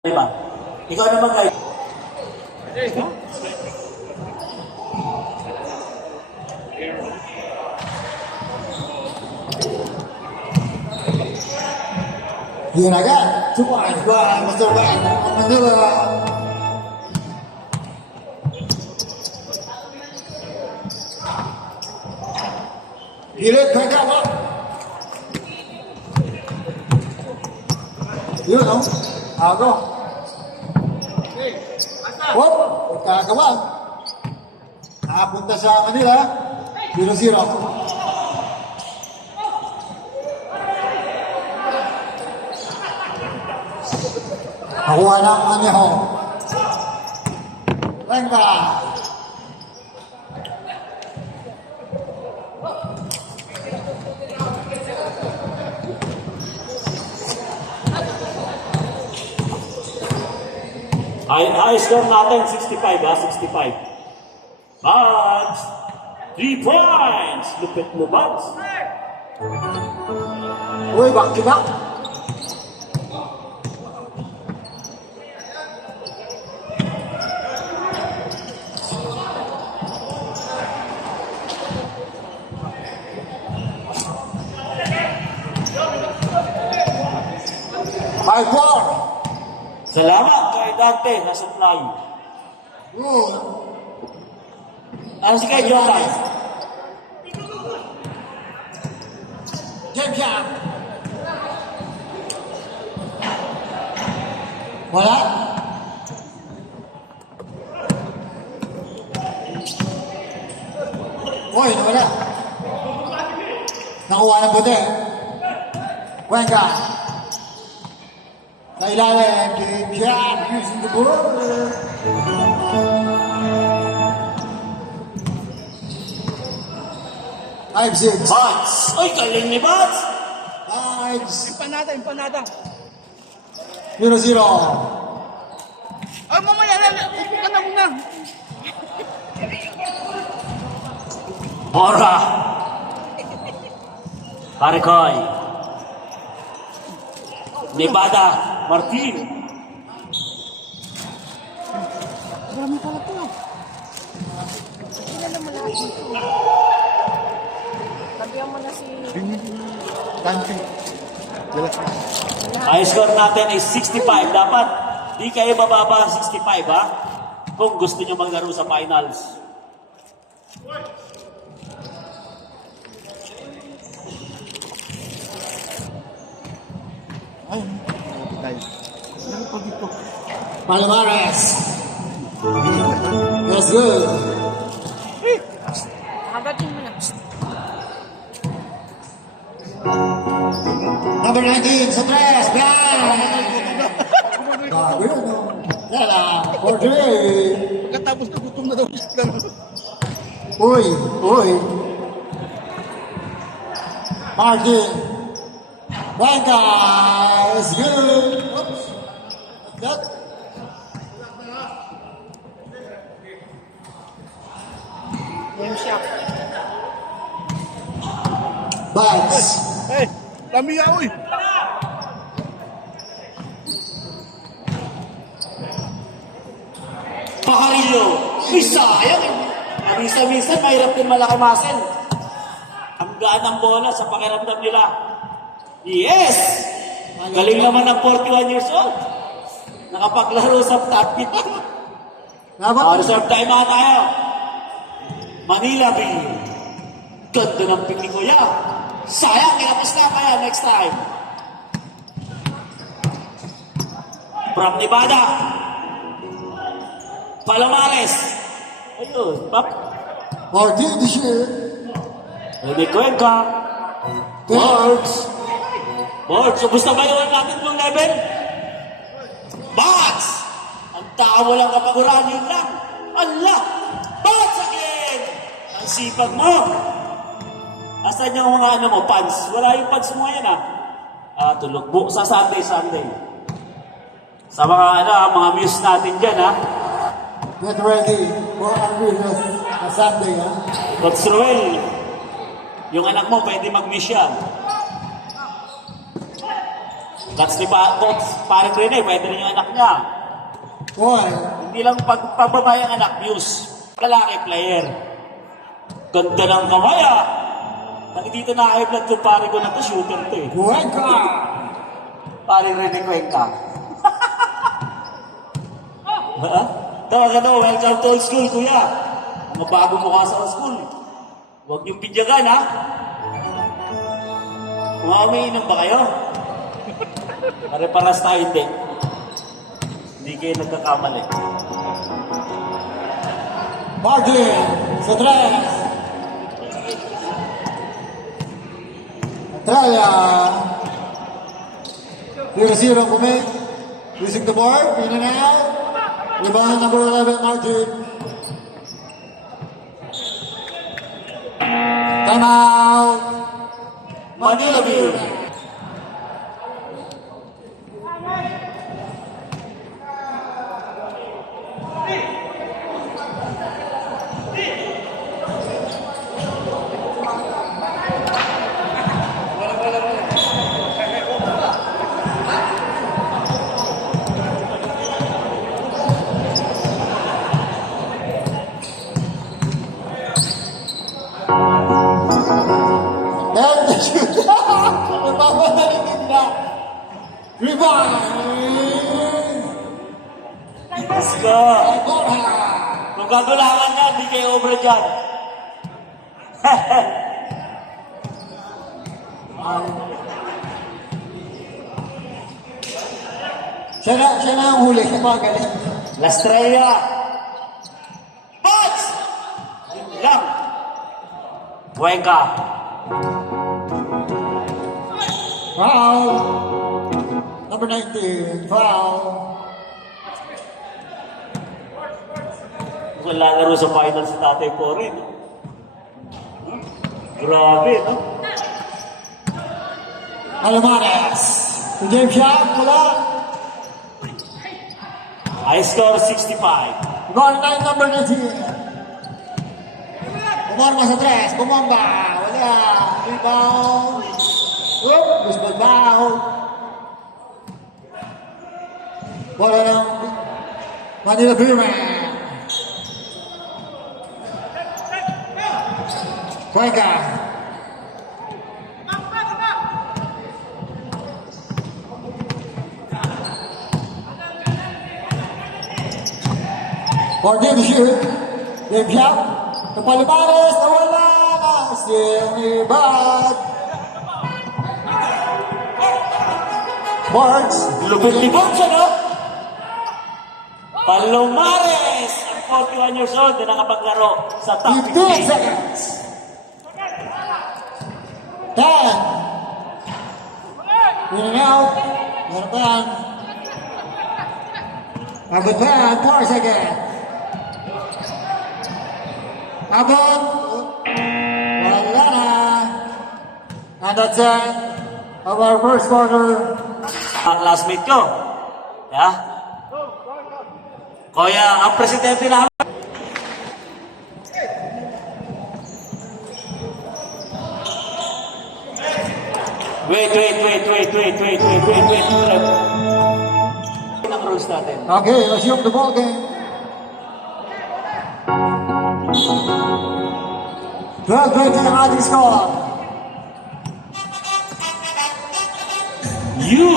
Diba? Ikaw naman guys. Yun agad. Sumakay ba? Masarap. Manila. Gilid. Pagka ba? Yun, no? Ako. Whoop! Pagkakawan. Nakapunta sa kanila. 0-0. Nakuha ng Anyo. Venga. High score natin, 65 ha, 65. Buds! 3 points! Lupit mo, Buds. Uy, back to back. High four. Salamat kay Dante na supply. Good. Ano si kay Jordan? Game jam. Wala? Uy, nawala. Nakuha ng puti. Wenga. Sa ilalim, game jam using the ball. Five, six. Buds! Uy, galing ni Buds! Five, Empanada, empanada. 0-0. Ay, mamaya, upo ka na muna. Bora! Parikoy. Nevada, Martin. Marami pala to. Hindi na naman lahat dito. Sabihan mo na si... Dante. High score natin ay 65. Dapat di kayo bababa ng 65 ha? Kung gusto nyo maglaro sa finals. Ay, tayo. Ano pa dito? Palomares. That's good. Hagatin mo na. Number 19 sa tres. Bang! Bago yun, no? Tala, 4-3. Pagkatapos na gutom na daw siya. Uy, uy. Martin. Venga. It's good. Oops. That. Game shot. Buds. Hey, lami nga, uy. Pakarillo. Uy, sayang. Minsan-minsan, mahirap din malakamasin. Ang gaan ng bola sa pakiramdam nila. Yes! Galing naman ng 41 years old. Nakapaglaro sa top 50. Reserve time mga tayo. Manila Bay. Ganda ng pick ni Kuya. Sayang, kinapos na kaya next time. From Nevada. Palomares. Ayun, pap. Martin this year. Hindi Cuenca. Borgs. Borgs, ubus na ba yun natin yung level? Bats! Ang tao walang kapaguran, yun lang. Allah! Bats again! Ang sipag mo. Asan yung mga ano mo, pants? Wala yung pants mo yan tulog. Book sa Sunday. Sa mga mga muse natin dyan Get ready for our business Sunday, ha? Coach Ruel, yung anak mo pwede mag-miss yan. Coach ni Coach parang Rene, pwede rin yung anak niya. Boy, Hindi lang pagbabae ang anak, Muse. Lalaki player. Ganda ng kamay ah. Nang dito na-high-blood ko, pare ko na to, shooter to eh. Cuenca. Pare Rene Cuenca. Ha? Tawag ka daw, welcome to old school, kuya. Mga bago mukha sa old school. Huwag niyong bidyagan, ha? Umiinom ba kayo? Pare-paras tayo, hindi. Hindi kayo nagkakamali. Martin, sa tres. Traya. 0-0 commit. Using the board, in and out. Rebound number 11, Martin. Time out. Manila View. And the shoot. Napapadaling na. Rebound. Let's go. Kung kagulangan na, hindi kayo over dyan. Siya na ang huli. Siya magaling. Lastrella. Box! Yun lang. Cuenca. Foul. Number 19. Foul. Kung lalaro sa finals si Tatay Pore, no? Grabe, no? Alamares. The game shot. Wala. High score 65. Rebound line number 19. Bumomba sa tres. Bumomba. Wala. Rebound. Whoop. Gusto mag-bow. Wala lang. Manila Beerman. Cuenca. Martin to shoot. Game shot. Kapalimares. Nawala na. Still ni Bad. Marks. Lupit-libot siya, no? Palomares! Ang 41 years old na nakapaglaro sa top 15 15. seconds. 10. In and out. Meron pa yan. Abot pa yan. 4 seconds. Abot. Wala na. And that's it of our first quarter. Ang classmate ko. Yeah? Kaya ang presidente namin. Wait. Ang rules natin. Okay, resume the ball game. 12-20 ang ating score. You,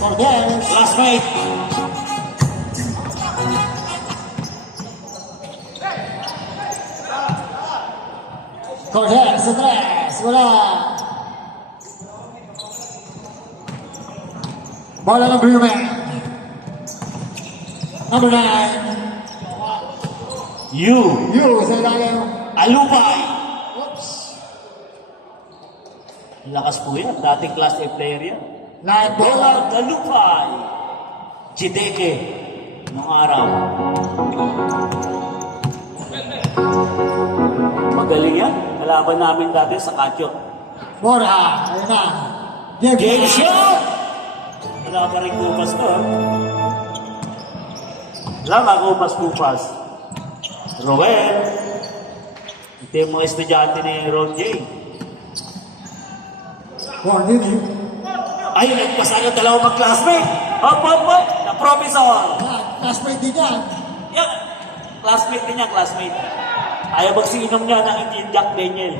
Cortez. classmate. Cortez sa tres. Wala. Bola ng Beerman. Number 9. You, You sa ilalim. Alupay. Oops. Lakas po yan. Dating class A player yan. Line bola. Bola Alupay. Chideke. Nung araw. Magaling yan. Kalaban namin dati sa Katyo. Mora. Ayun na. Game shot! Wala pa rin kupas to. Wala ba kupas? Roel. Ito yung mga estudyante ni Ron J. Corneli. Ay, nagpasa ng dalawang mag-classmate. Hop, hop, hop. Na professor. Yan, classmate din yan. Yan. Classmate din niya, classmate. Ayaw magsiinom niya ng Indian Jack Daniel.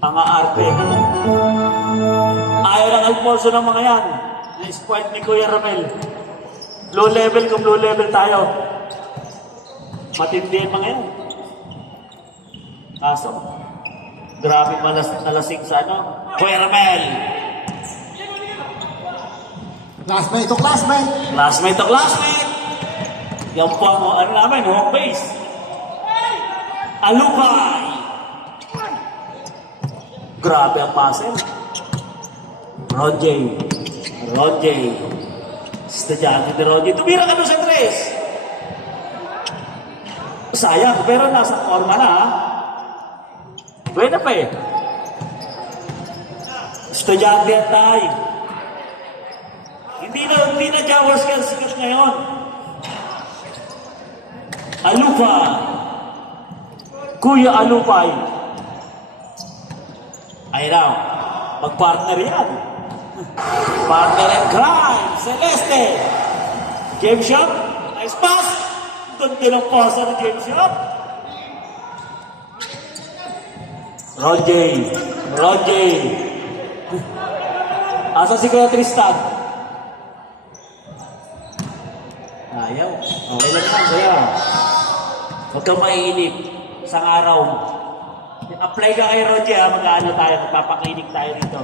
Mga arte. Ayaw ng Alfonso ng mga yan. Na-spoiled ni Kuya Romel. Low level kung low level tayo. Matindi ang mga yan. Kaso, grabe nalasing sa ano. Kuya Romel. Classmate to classmate. Classmate to classmate. Yan po ang ano namin, home base. Alupay. Grabe ang muscle. Roger. Estudyante ni Roger. Tumira ka doon sa tres. Sayang, pero nasa forma na ha. Pwede pa eh. Estudyante yan tayo. Hindi na Jawas ka sikat ngayon. Alupay. Kuya Alupay. Ay raw, mag-partner yan. Partner in crime, Celeste. James Shop, nice pass. Ganda ng pasa ng James Shop. Roger. Asa si Kuya Tristan? Ayaw. Okay lang yan, kaya. Huwag kang maiinip. Isang araw. Apply ka kay Roger ha, mag-ano tayo, magpapaklinik tayo dito.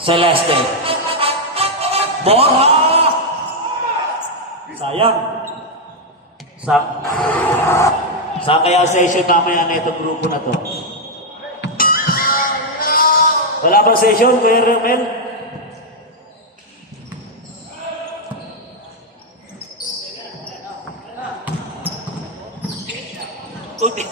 Celeste. Borja! Sayang. Saan kaya session namin na itong grupo na to? Wala bang session, Kuya Romel? Uti.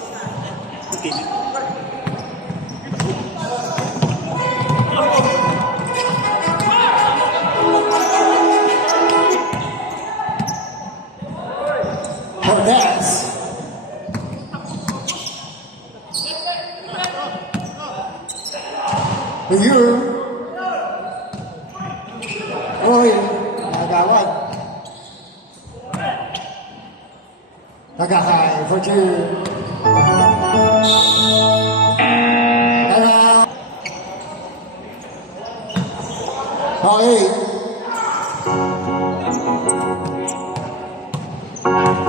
Cortez. To you. Oy, nagawad. Nagakay for two. Okay.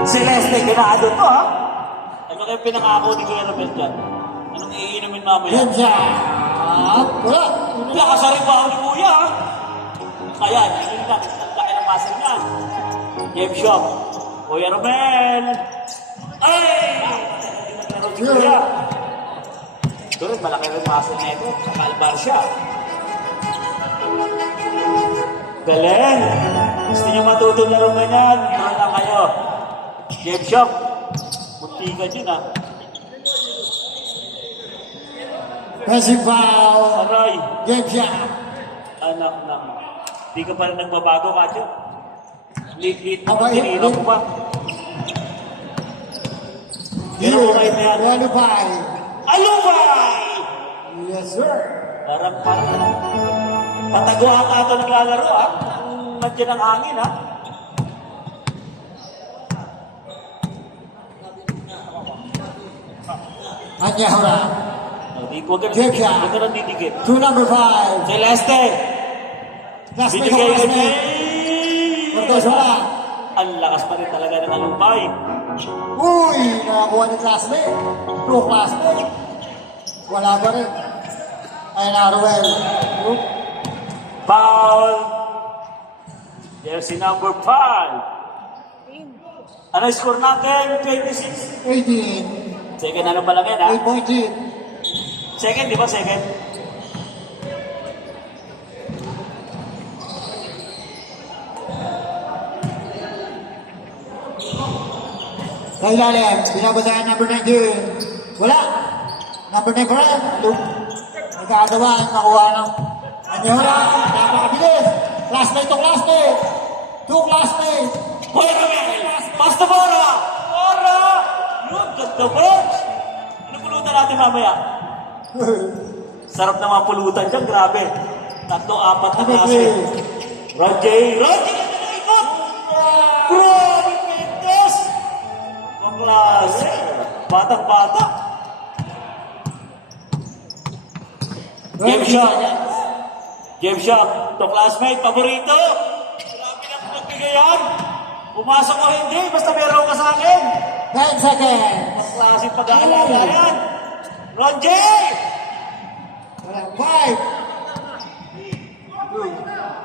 Celeste, kinado to ha? Ano kayo pinangako ni Kuya Romel dyan? Anong iinumin mamaya? Yan siya. Wala. Lakas sa ribaw ni Kuya ha? Ayan, yun lang. Ang laki ng pasang yan. Game shop. Kuya Romel. Ay! Naglaro si Kuya. Ito rin, malaki rin pasang na ito. Kakalbar siya. Galing. Gusto niyo matutong laro ganyan? Meron lang kayo. Game shop. Munti ka dyan ah. Kasi foul. Aray. Game siya. Anak ng. Di ka pa rin nagbabago ka dyan. Lit-lit mo. Aba, Tinirap mo pa. Pero okay na yan. Qualify. Alupay! Yes, sir. Parang patago ata ito naglalaro ha. Nandiyan ang hangin ha. Anya Hora. Di ko agad Check didikit. siya. Huwag ka nang didikit. To number 5. Celeste! Classmate Binigay of ka niya. classmate. Cortez wala. Ang lakas pa rin talaga ng Alupay. Uy! Nakakuha ni classmate. True classmate. Wala pa rin. Ay na, Ruel. Foul! Jersey number 5. Ano yung score natin? 26. 18. Second ano pa lang yan ha? 8.8. Second, di ba second? Sa ilalim, binabasahan number 19. Wala. Number 9 pa rin. Nagkakagawa, nakuha ng Anyora. Napakabilis. Classmate to classmate. Two classmate. Hoy, Romel! Pass to Bora! Bora! Yun, ganda box! Ano pulutan natin mamaya? Sarap na mga pulutan dyan, grabe. 3, 4 na Number klase. 3. Roger na ikot! Grabe, Pintos! Ang klase. Batang-bata. Game shot. Game shot. To classmate, paborito. Grabe na pagbigay yan. Pumasok o hindi, basta meron ka sa akin. 10 seconds. Ang klaseng pag-aalala yan. Ron J! 5, 2,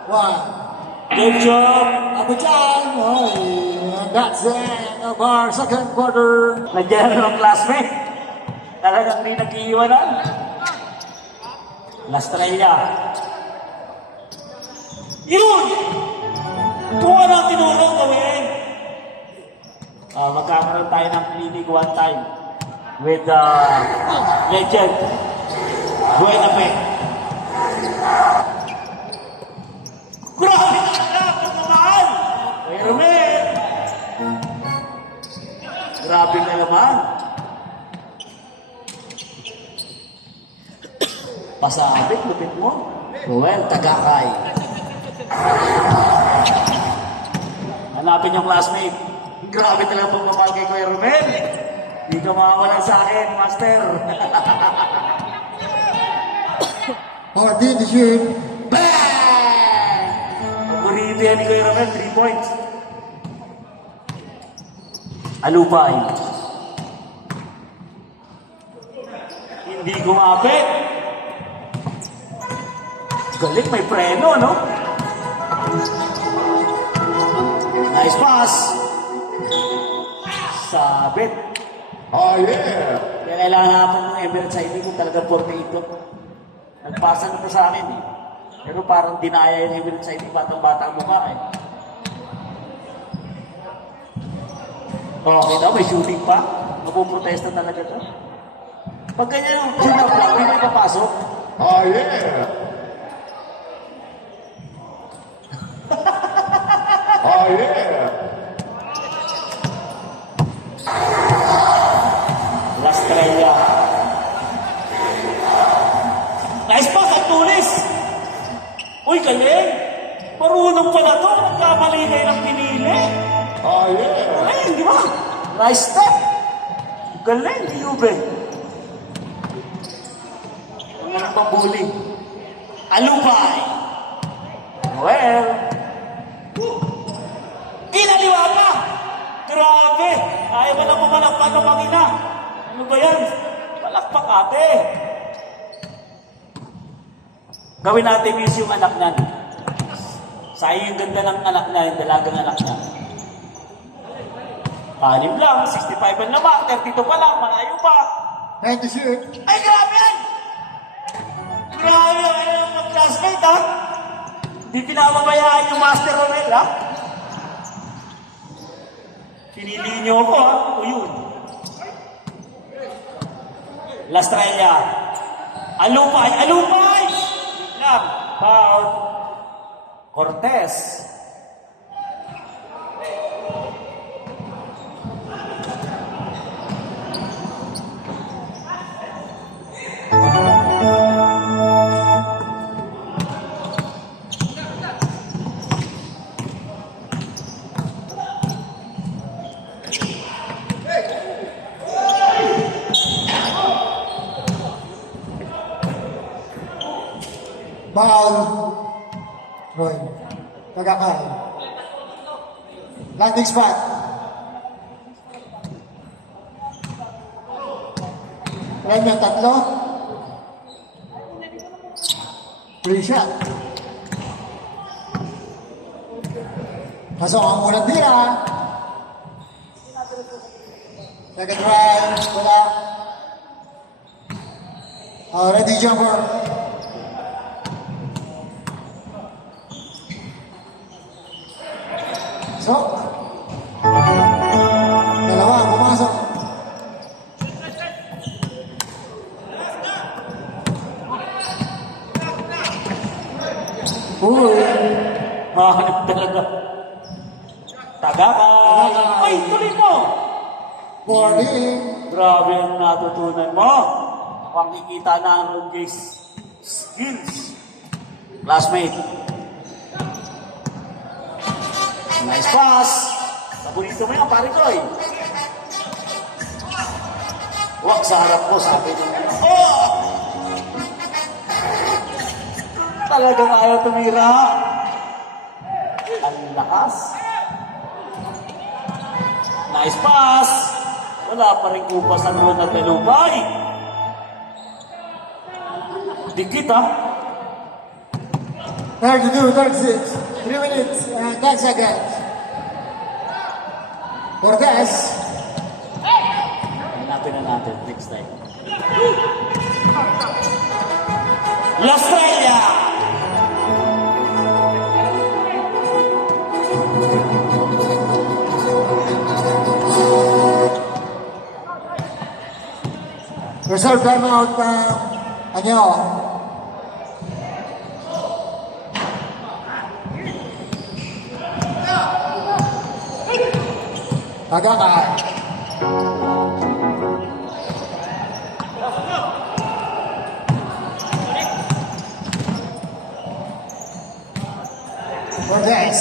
1. Game shot. Abu Chan. And that's the end of our second quarter. Nandiyan na ng classmate. Talagang hindi nag-iiwanan. Lastrella. Yun! Kung ano ang tinulong gawin. Magkakaroon tayo ng clinic one time with legend Buenape. Grabe talaga! Pagmamahal! Pero men! Grabe na naman. Pasabit, lupit mo. Ruel, Tagakay. Hanapin yung classmate. Grabe talaga pagmamahal kay Kuya Romel. Hindi ka makawalan sa akin, master. Martin is here. Bang! Paborito yan ni Kuya Romel, 3 points. Alupay. Hindi gumapit. Galing, may preno, no? Nice pass. Sabit. Oh, yeah. Kaya kailangan natin ng Emirates ID kung talagang 48 to. Nagpasa na to sa akin eh. Pero parang dinaya yung Emirates ID, batang-batang mukha eh. Okay daw, may shooting pa. Mapuprotesta talaga to. Pag ganyan yung tune-up lang, hindi may papasok. Oh, yeah. Oh, yeah. Lastrella. Nice pass at tulis. Uy, galing. Marunong pala to. Nagkamali kayo ng pinili. Oh, yeah. Galing, di ba? Nice step. Galing, di Ube. Ang ganang pambuli. Alupay. Well. Kinaliwa pa. Grabe. Ayaw mo lang pumalakpak ng Pangina. Ano ba yan? Palakpak ate. Gawin natin miss yung anak na. Sayang yung ganda ng anak na, yung dalagang anak na. Palim lang, 65 ang naman, 32 pa lang, malayo pa. 96. Ay, grabe yan! Grabe, ano yung mag-classmate, ha? Hindi pinababayaan yung Master Romel, ha? Pinili niyo ako, ha? O yun. Lastrella. Alupay! Alupay! Lang. Foul. Cortez. Foul. Roy. Tagakay. Landing spot. Rem yung tatlo. Free shot. Pasok ang unang tira. Second try. Wala. Ready jumper. So, dalawa, pumasok. Uy, Mahanap talaga. Tagakay. Ay, tuloy mo! morning. Grabe ang natutunan mo. Makikita na ang Rungis. Skills. Classmate. Nice pass. Paborito mo yan, pare ko eh. Wag sa harap ko, sabi niya. Oh! Talagang ayaw tumira. Ang lakas. Nice pass. Wala pa rin kupas ang luwan at Pelupay. Dikit ha. 32, 36, 3 minutes and 10 seconds. Cortez. Hanapin na natin next time. Australia! Reserve timeout Anyo. Tagakay. Cortez.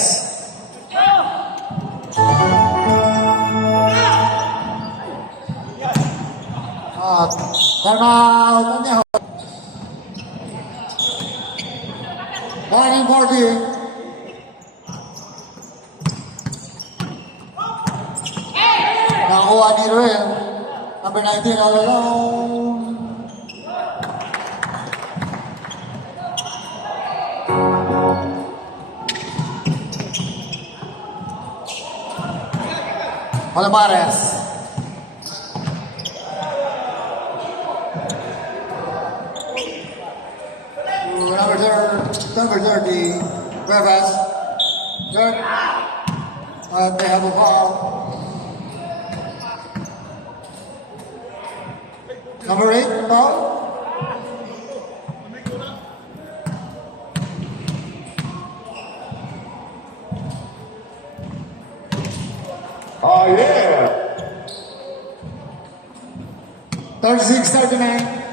Timeout Anyo. 1-40. Nakakuha ni Ruel. Number 19 all alone. Palomares. Number 30, Rivas. Good. They have a foul. Number 8, foul. Oh, yeah. 36-39.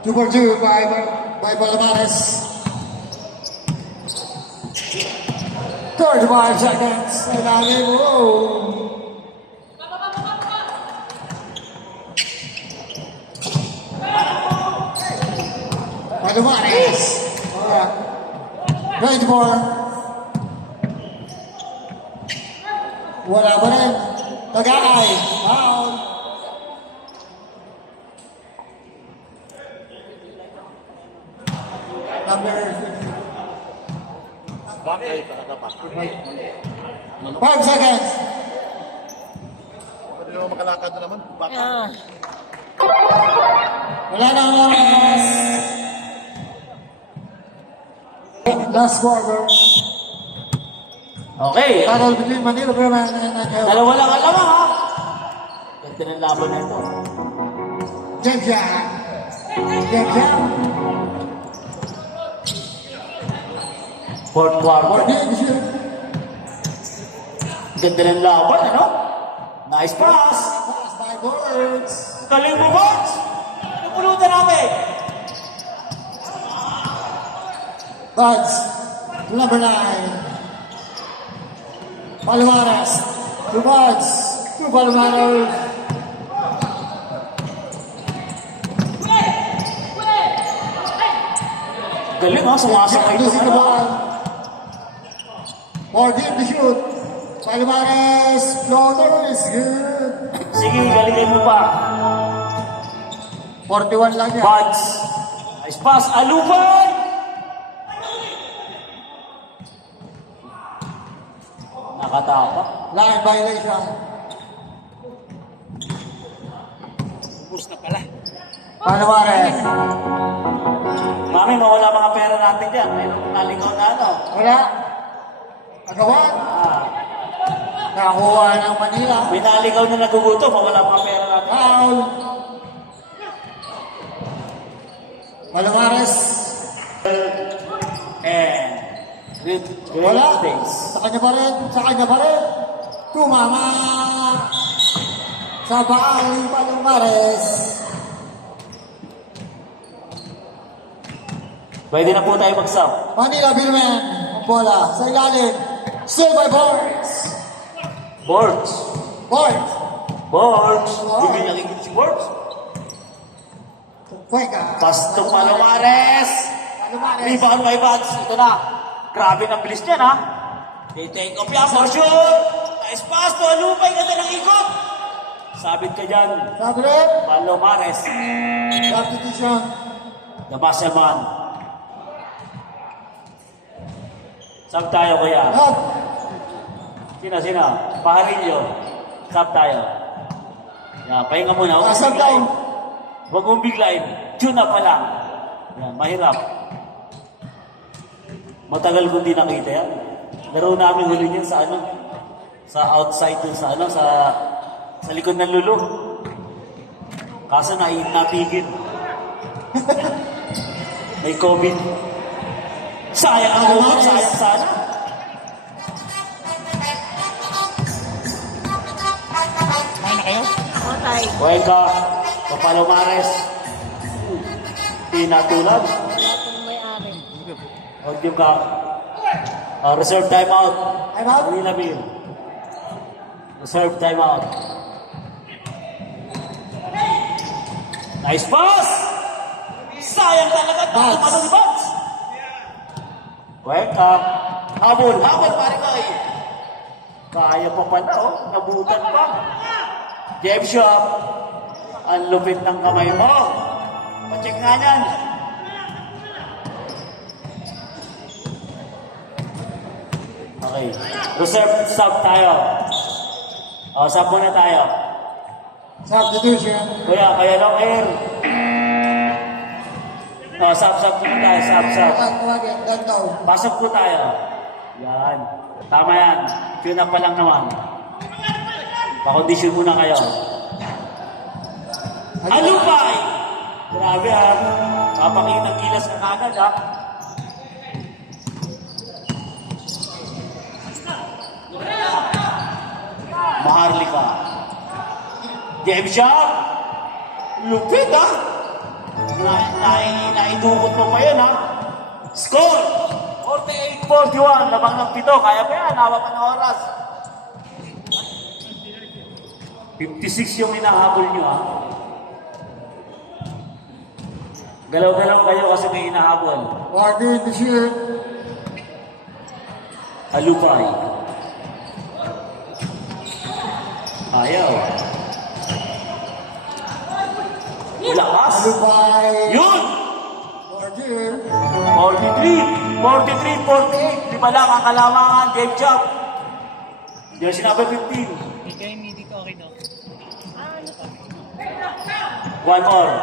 2 for 2 by Palomares. 35 seconds. And now they roll. Palomares. Right for. Wala pa rin. Tagakay. Foul. Number 5 seconds. Pwede naman makalakad na naman. Baka. Wala na ang last quarter. Okay. Battle between Manila Bremen and Anyo. Dalawa lang alam ha. Ganda ng laban na ito. James Yang. James Yang. Fourth quarter. James Yang. Ganda ng laban, ano? Nice pass. Pass by Birds. Galing mo, Bots. Napulutan namin. Buds. Number 9. Palomares. 2 Buds. 2 Palomares. Galing ha, sumasakay ito. Losing the ball. 14 to shoot. Palomares. Floater is good. Sige, galingin mo pa. 41 lang yan. Buds. Nice pass. Alupan! Nakatapak. Line violation. Ubus na pala. Palomares. Mami, mawala mga pera natin dyan. Mayroong naligaw na ano. Wala. Agawan. Nakakuha ng Manila. May naligaw na nagugutom. Mawala mga pera natin. Foul. Palomares. And good Wala. days. Sa kanya pa rin. Sa kanya pa rin. Tumama. Sa bahay Palomares. Pwede na po tayo mag-sub. Manila Billman, ang bola sa ilalim. Still by Boards. Boards. Boards. Boards. Hindi nakikita si Boards. Cuenca. Pass to Palomares. Rebound by Buds. Ito na. Grabe ng bilis niyan, ha? Take off yan for sure. Nice pass to Alupay. Ganda ng ikot. Sabit ka dyan. Sabi rin. Palomares. Substitution. The muscle man. Sub tayo kuya. Up. Sino? Paharillo. Sub tayo. Yan, pahinga muna. Huwag Sub mong biglayin. down. Huwag mong biglayin. Tune up pa lang. Yan, mahirap. Matagal ko di nakita yan. Laro namin huli niyan sa ano? Sa outside dun sa ano? Sa likod ng lulo. Kaso napigil. May COVID. Sayang ano? Sayang sana. Kumain na kayo? Cuenca, Palomares. Pinatulad. Wala pong may-ari. Huwag yung ka. Reserve timeout. Timeout? Manila Bill. Reserve timeout. Nice pass! Sayang talaga. Ano ni Buds? Cuenca. Habol pare ko eh. Kaya pa pala oh. Nabutan pa. Jeff Shop. Ang lupit ng kamay mo. Pacheck nga yan. Okay. Reserve sub tayo. Sub muna tayo. Substitution. Kaya long air. Sub muna tayo. Sub. Tawagin. Dandaw. Pasok po tayo. Yan. Tama yan. Tune up pa lang naman. Pakondisyon muna kayo. Alupay! Grabe ha. Papakitang gilas ka kagad ha. Maharlika. James Sharp. Lupit ha. Naidukot mo pa yan ha. Score! 48-41. Labang ng 7. Kaya pa yan. Hawa pa ng oras. 56 yung hinahabol nyo ha. Galaw-galaw kayo kasi may hinahabol. Martin to shoot. Alupay. Ayaw. Lakas. Alupay. Yun! Martin. 43, 48. Di ba lang ang kalamangan, Dave Chop? Jersey number 15. Bigay mi dito okay daw. One more.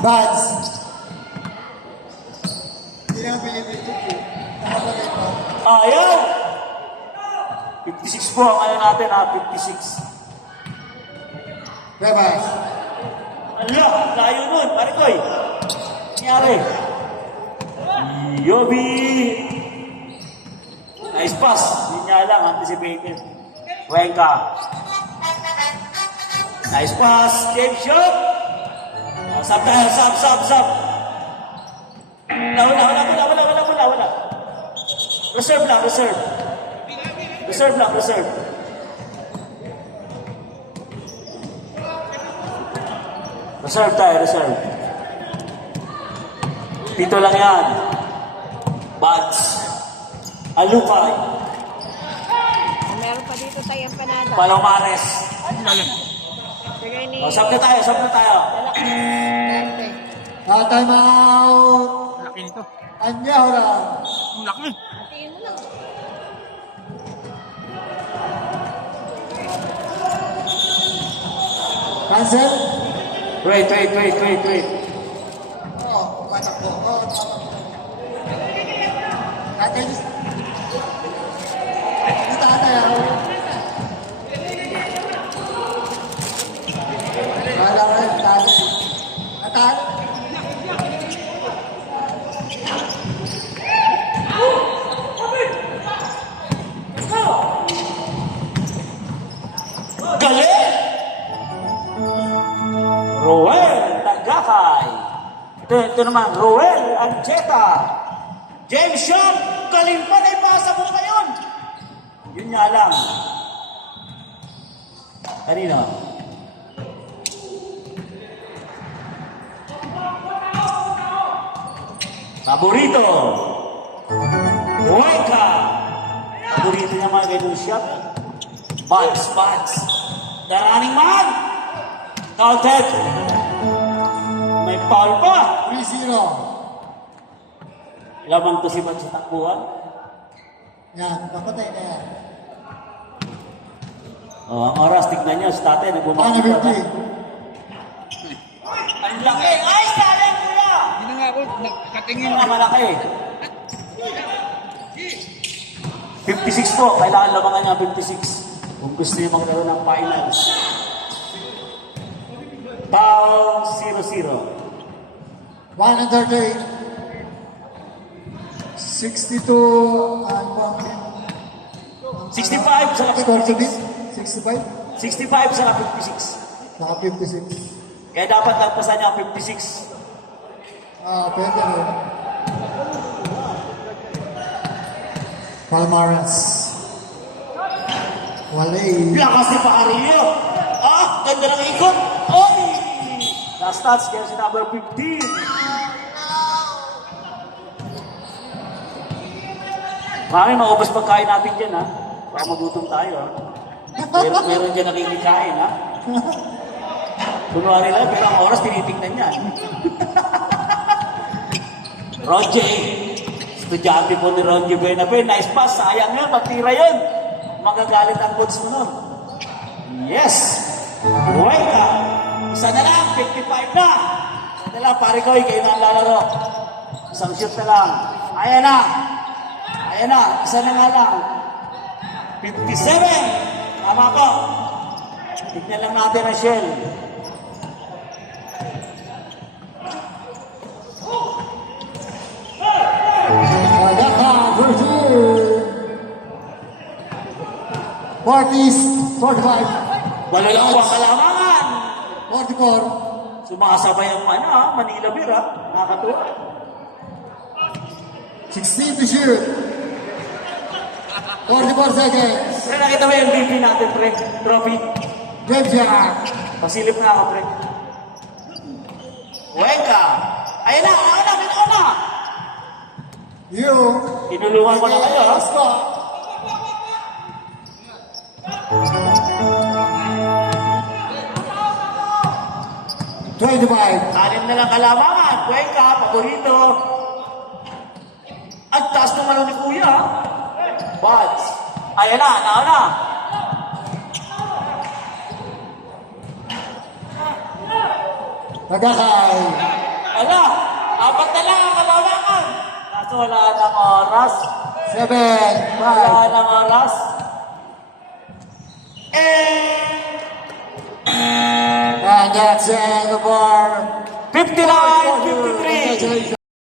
Buds. Hindi na pinipili. Nakapagay pa. Ayaw! 56 po ang ano natin ha, 56. Bebas. Ala, layo nun, pare koy. Nangyari. Yobi! Nice pass. Hindi niya lang, anticipated. Cuenca. Nice pass. Game shot. Sub tayo, sub. Wala. Reserve lang. Reserve tayo. Pito lang yan. Buds. Alupay. Meron pa dito tayong panada. Palomares. Bigay ni... Sub na tayo. Dante. Time out. Laki nito. Anya ora. Ang laki. Hatiin mo lang. Cancel. Wait. Oh, patak po. Tatay. Tatay. Wala ko rin. Tatay. Ito naman, Roel Ancheta. James Sean, galing pa na ipasa mo ngayon. Yun nga lang. Kanino? Paborito. Huweka. Paborito niya mga ganun shot. Buds. The running man. Counted. May foul pa. 3-0. Lamang to si Buds sa takbuhan. Yan, papatay na yan. Oh, ang oras, tignan niyo, sa tatay, Paano nagbumakita. 50? Ang laki! Ay, sayang kuya! Hindi na nga ako nakatingin. Ang malaki. 56 po, kailangan lamangan niya 56. Kung gusto niyo magkaroon ng finals. Foul 0-0. 138. 62 and 65 sa score to 56. beat. 65. 65 sa 56. Saka 56. Kaya dapat lagpasan niya ang 56. Pwede rin. Palmares. Walay. Lakas ni Pajarillo. Ganda ng ikot. Oy! Last touch, kaya si number 15. Marami maubos pagkain natin dyan, ha? Baka magutom tayo, ha? Meron dyan nakikikain, ha? Kunwari lang, bilang oras, tinitignan niya. Roger, estudyante po ni Roger Buenafe, nice pass, sayang yun, pagtira yun. Magagalit ang coach mo nun. Yes! Huweka! Isa na lang, 55 na! Isa na lang, pare ko, kayo na ang lalaro. Isang shoot na lang. Ayan na! Ayan na, isa na nga lang. 57! Tama ko. Tignan lang natin ang shell. Daka versus 40s, 45, Wala lang ang kalamangan. 44, Sumakasabay ang Manila Beer, ha? Nakakatuwa. 16 to shoot. 44 seconds. Pre, nakita mo yung MVP natin, pre. Trophy. Grab jack. Pasilip na ako, pre. Huweka! Ayan na, ako na! You. Tinulungan ko na kayo, ha? Scott. Anim na lang kalamangan. Huweka, paborito. At taas naman ni Kuya, ha? Buds. Ayan na, nauna. Tagakay. Ala, apat na lang ang kalamangan. Kaso wala ng oras. 7, 5. Wala ng oras. And that's the end of our 59, 53. Congratulations.